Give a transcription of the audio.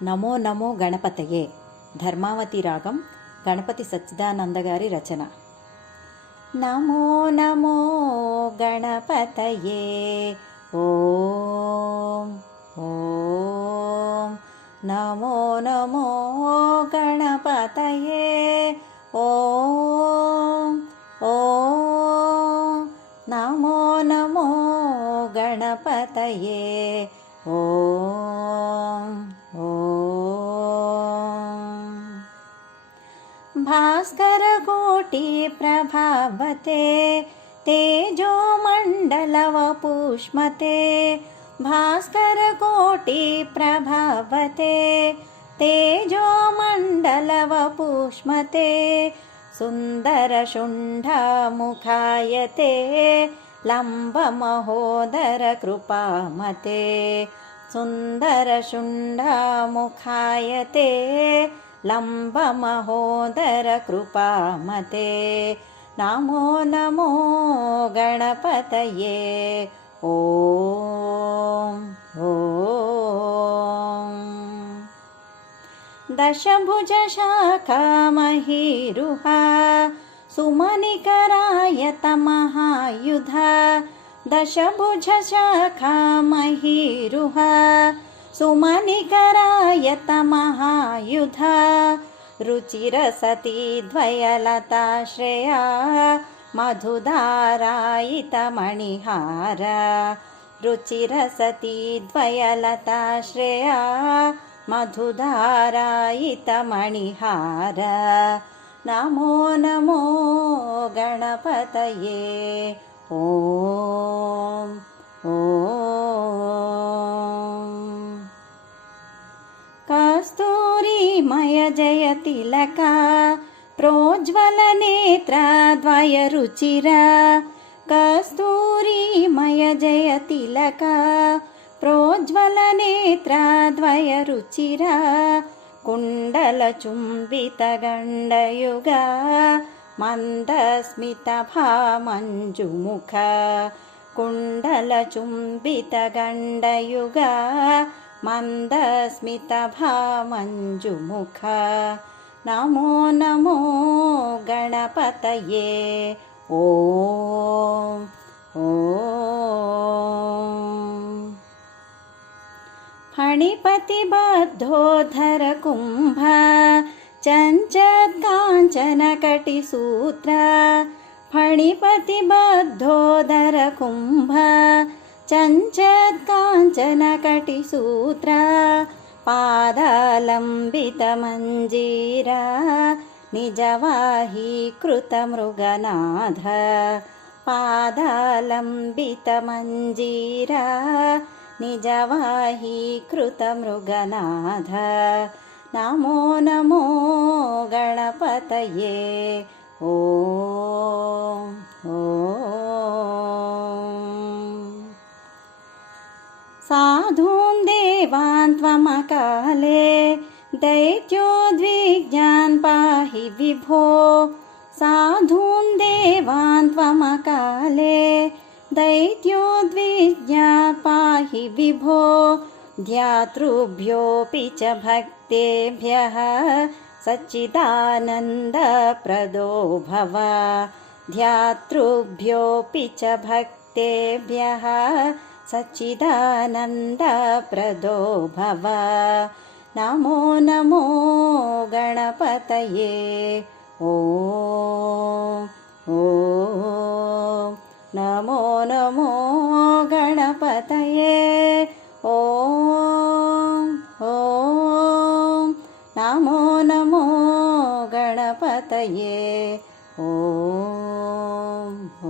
నమో నమో గణపతయే ధర్మావతి రాగం గణపతి సచ్చిదానంద గారి రచన. నమో నమో గణపతయే ఓం ఓం నమో నమో గణపతయే ఓం ఓం నమో నమో గణపతయే ఓం ఓం భాస్కరకోటి ప్రభావతే తేజోమండలవపుష్మతే భాస్కరకోటి ప్రభావతే తేజోమండలవపుష్మతే సుందరశుంఢముఖాయతే లంబమహోదర కృపామతే సుందరశుంఢముఖాయతే లంబమహోదర కృపామతే నమో నమో గణపతయే ఓం ఓం దశభుజ శాఖామహీరుహ సుమనికరాయతమహాయుధ దశభుజ శాఖామహీరుహ సుమనికరాయతమహాయుధ రుచిరసతి ద్వయలతాశ్రయా మధుధారాయితమణిహార రుచిరసతి ద్వయలతాశ్రయా మధుధారాయితమణిహార నమో నమో గణపతయే ఓం ఓం కస్తూరిమయ జయతిలక ప్రోజ్వలనేత్రద్వయరుచిర కస్తూరిమయ జయతిలక ప్రోజ్వలనేత్రద్వయరుచిర కుండలచుంబితగండయుగ మందస్మితభామంజుముఖ కుండలచుంబితగండయుగ మందస్మితభామంజుముఖ నమో నమో గణపతయే ఓం ఓం ఫణిపతిబద్ధోద్ధర కుంభ చంచత్కాంచనకటిసూత్ర ఫణిపతిబద్ధోద్ధర కుంభ చంచత్కాంచనకటిసూత్ర పాదాలంబితమంజీరా నిజవాహీకృతమృగనాథ పాదాలంబితమంజీరా నిజవాహీకృతమృగనాథ నమో నమో గణపతయే ఓం ఓం సాధూన్ దేవాన్ త్వమకాలే దైత్యోద్విగ్నాన్ పాహి విభో సాధూన్ దేవాన్ త్వమకాలే దైత్యోద్విగ్నాన్ పాహి విభో ధ్యాతృభ్యోऽपि च भक्तेभ्यः सच्चिदानन्दप्रदो भव ध्यातृभ्योऽपि च भक्तेभ्यः सच्चिदानन्दप्रदो भव नमो नमो गणपतये ॐ ॐ नमो नमो गणपतये ॐ ॐ नमो नमो गणपतये ॐ ॐ